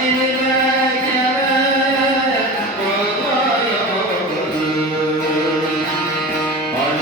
Hallelujah.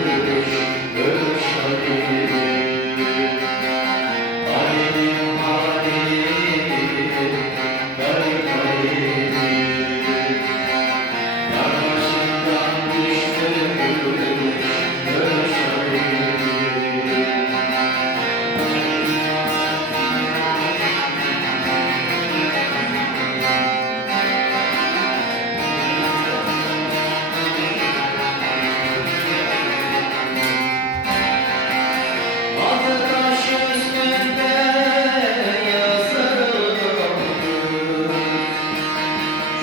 Thank you.